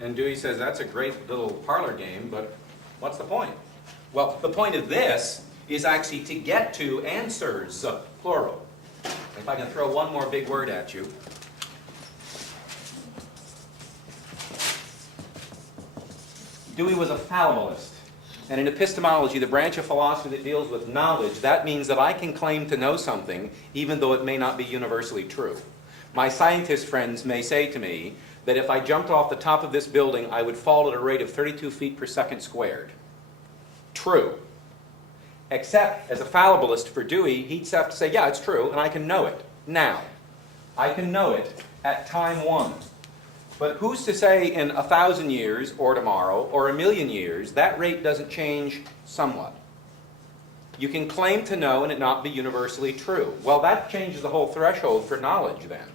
And Dewey says, that's a great little parlor game, but what's the point? Well, the point of this is actually to get to answers, plural. If I can throw one more big word at you. Dewey was a fallibilist. And in epistemology, the branch of philosophy that deals with knowledge, that means that I can claim to know something even though it may not be universally true. My scientist friends may say to me that if I jumped off the top of this building, I would fall at a rate of 32 feet per second squared. True. Except, as a fallibilist for Dewey, he'd have to say, yeah, it's true, and I can know it now. I can know it at time one. But who's to say in 1,000 years, or tomorrow, or 1,000,000 years, that rate doesn't change somewhat? You can claim to know and it not be universally true. Well, that changes the whole threshold for knowledge then,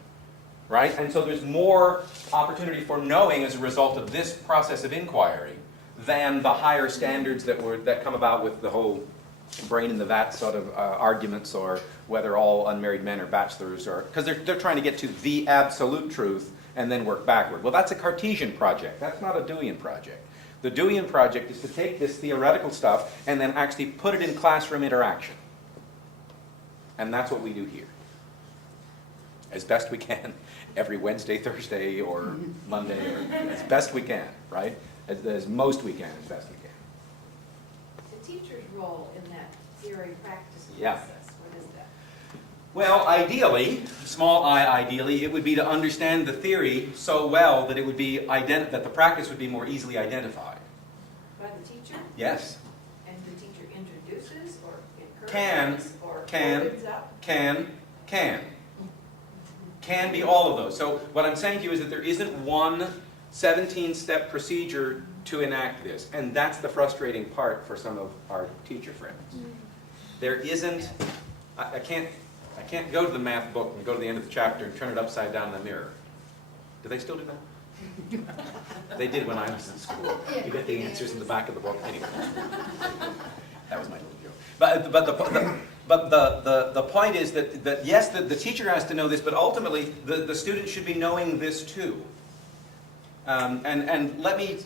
right? And so there's more opportunity for knowing as a result of this process of inquiry than the higher standards that come about with the whole brain in the vat sort of arguments, or whether all unmarried men are bachelors, or because they're trying to get to the absolute truth and then work backward. Well, that's a Cartesian project. That's not a Deweyan project. The Deweyan project is to take this theoretical stuff and then actually put it in classroom interaction. And that's what we do here. As best we can, every Wednesday, Thursday, or Monday, or as best we can, right? As most we can, as best we can. The teacher's role in that theory practice Yeah. process, what is that? Well, ideally, small I ideally, it would be to understand the theory so well that it would be that the practice would be more easily identified. By the teacher? Yes. And the teacher introduces or Can, encourages or can, opens up? Can be all of those. So what I'm saying to you is that there isn't one 17-step procedure to enact this. And that's the frustrating part for some of our teacher friends. There isn't, I can't go to the math book and go to the end of the chapter and turn it upside down in the mirror. Do they still do that? They did when I was in school. You get the answers in the back of the book. Anyway, that was my little joke. But the point is that yes, the teacher has to know this, but ultimately the student should be knowing this too. And let me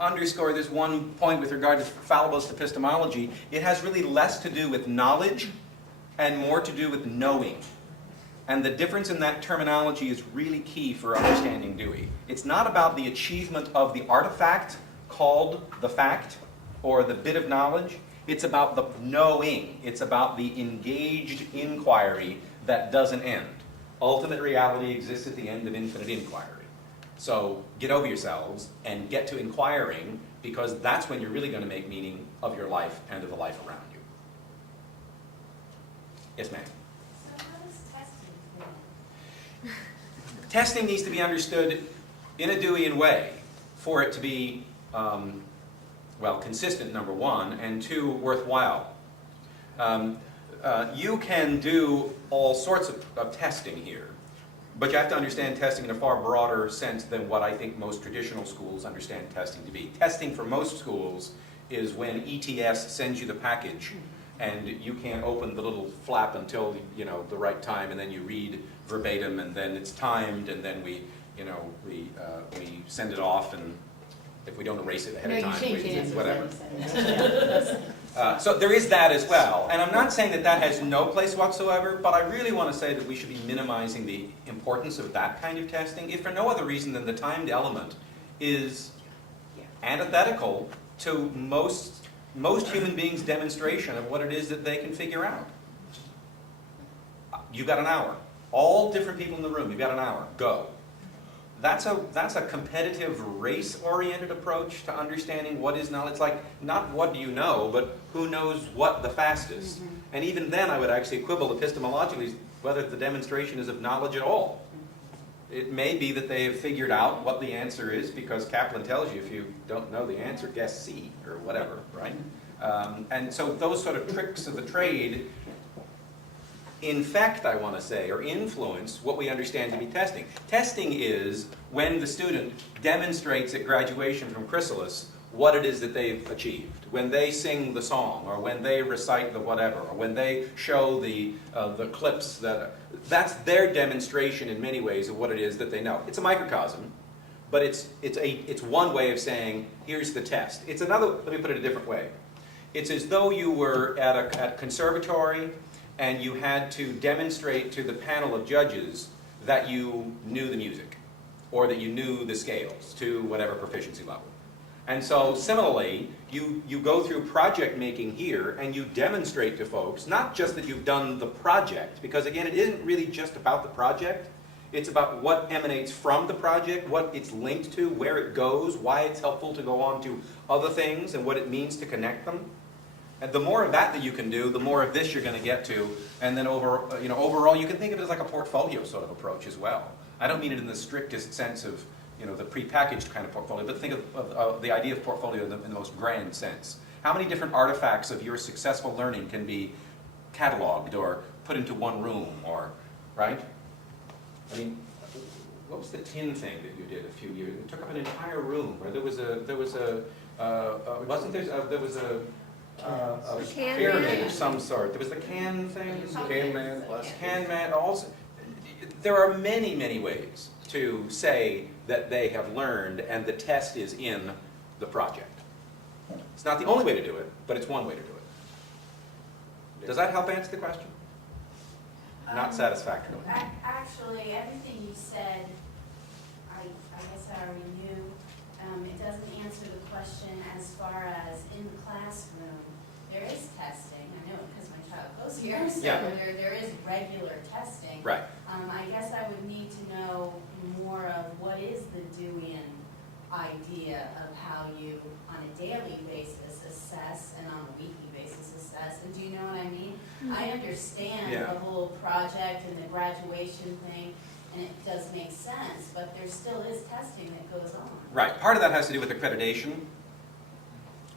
underscore this one point with regard to fallibilist epistemology. It has really less to do with knowledge and more to do with knowing. And the difference in that terminology is really key for understanding Dewey. It's not about the achievement of the artifact called the fact or the bit of knowledge. It's about the knowing. It's about the engaged inquiry that doesn't end. Ultimate reality exists at the end of infinite inquiry. So get over yourselves and get to inquiring, because that's when you're really going to make meaning of your life and of the life around you. Yes, ma'am? So how does testing work? Testing needs to be understood in a Deweyan way for it to be, well, consistent, number one, and two, worthwhile. You can do all sorts of testing here, but you have to understand testing in a far broader sense than what I think most traditional schools understand testing to be. Testing for most schools is when ETS sends you the package and you can't open the little flap until the right time, and then you read verbatim, and then it's timed, and then we send it off, and if we don't erase it ahead of time, whatever. So there is that as well. And I'm not saying that that has no place whatsoever, but I really want to say that we should be minimizing the importance of that kind of testing, if for no other reason than the timed element is antithetical to most human beings' demonstration of what it is that they can figure out. You've got an hour. All different people in the room, you've got an hour. Go. That's a competitive, race-oriented approach to understanding what is knowledge. It's like, not what do you know, but who knows what the fastest. Mm-hmm. And even then, I would actually quibble epistemologically whether the demonstration is of knowledge at all. It may be that they have figured out what the answer is, because Kaplan tells you if you don't know the answer, guess C, or whatever, right? And so those sort of tricks of the trade infect, I want to say, or influence what we understand to be testing. Testing is when the student demonstrates at graduation from Chrysalis what it is that they've achieved. When they sing the song, or when they recite the whatever, or when they show the clips, that's their demonstration in many ways of what it is that they know. It's a microcosm, But it's one way of saying, here's the test. It's another, let me put it a different way. It's as though you were at a conservatory and you had to demonstrate to the panel of judges that you knew the music or that you knew the scales to whatever proficiency level. And so similarly, you go through project making here and you demonstrate to folks, not just that you've done the project, because again, it isn't really just about the project. It's about what emanates from the project, what it's linked to, where it goes, why it's helpful to go on to other things, and what it means to connect them. And the more of that you can do, the more of this you're going to get to. And then overall, you can think of it as like a portfolio sort of approach as well. I don't mean it in the strictest sense of the prepackaged kind of portfolio, but think of the idea of portfolio in the most grand sense. How many different artifacts of your successful learning can be cataloged or put into one room, or right? I mean, what was the tin thing that you did a few years? It took up an entire room where there was a pyramid of some sort. There was the can thing. Can man. Can man. Also, there are many, many ways to say that they have learned, and the test is in the project. It's not the only way to do it, but it's one way to do it. Does that help answer the question? Not satisfactorily. Actually, everything you said, I guess I already knew. It doesn't answer the question as far as in the classroom. There is testing. I know it because my child goes here, so Yeah. there is regular testing. Right. I guess I would need to know more of what is the Dewian idea of how you, on a daily basis, assess and on a weekly basis assess. And do you know what I mean? I understand Yeah. the whole project and the graduation thing, and it does make sense, but there still is testing that goes on. Right. Part of that has to do with accreditation.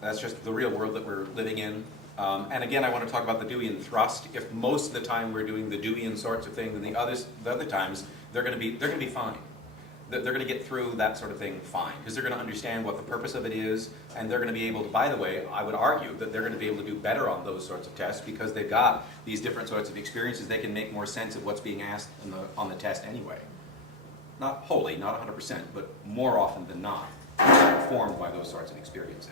That's just the real world that we're living in. And again, I want to talk about the Dewian thrust. If most of the time we're doing the Dewian sorts of thing, then the other times they're going to be fine. They're going to get through that sort of thing fine, because they're going to understand what the purpose of it is, and they're going to be able to, by the way, I would argue that they're going to be able to do better on those sorts of tests because they've got these different sorts of experiences. They can make more sense of what's being asked on the test anyway. Not wholly, not 100%, but more often than not, formed by those sorts of experiences.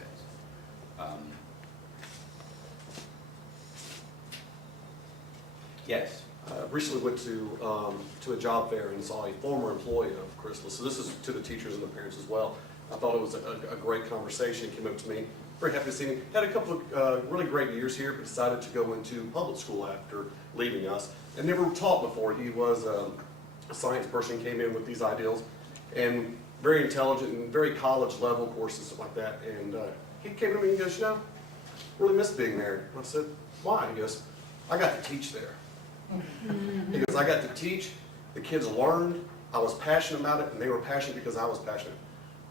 Yes? Recently went to a job fair and saw a former employee of Chrysalis. So this is to the teachers and the parents as well. I thought it was a great conversation. He came up to me, very happy to see him. Had a couple of really great years here, but decided to go into public school after leaving us. And never taught before. He was a science person, came in with these ideals, and very intelligent and very college level courses, stuff like that. And he came to me and he goes, really miss being there. I said, why? He goes, I got to teach there. He goes, I got to teach, the kids learned, I was passionate about it, and they were passionate because I was passionate.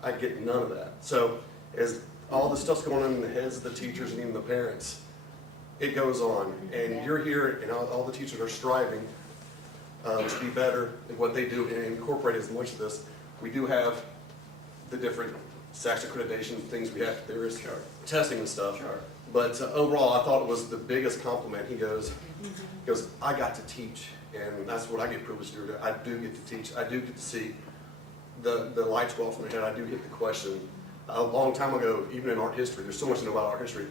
I get none of that. So as all this stuff's going on in the heads of the teachers and even the parents, it goes on. And you're here, and all the teachers are striving to be better at what they do and incorporate as much of this. We do have the different SACS accreditation things we have. There is testing and stuff. Sure. But overall, I thought it was the biggest compliment. He goes, I got to teach, and that's what I get privileged to do. I do get to teach. I do get to see the lights go off in my head. I do get the question. A long time ago, even in art history, there's so much to know about art history.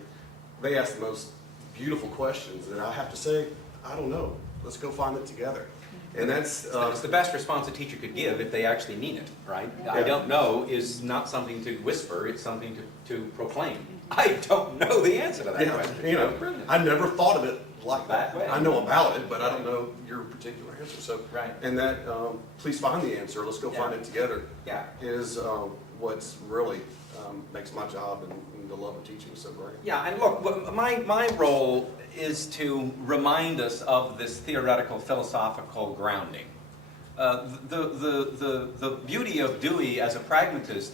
They ask the most beautiful questions, and I have to say, I don't know. Let's go find it together. And that's it's the best response a teacher could give if they actually mean it, right? Yeah. I don't know is not something to whisper, it's something to proclaim. I don't know the answer to that question. Brilliant. I never thought of it like that. That way. I know about it, but I don't know your particular answer. So, Right. And that, please find the answer. Let's go find Yeah. it together. Yeah. Is what's really makes my job and the love of teaching so great. Yeah, and look, my role is to remind us of this theoretical philosophical grounding. The beauty of Dewey as a pragmatist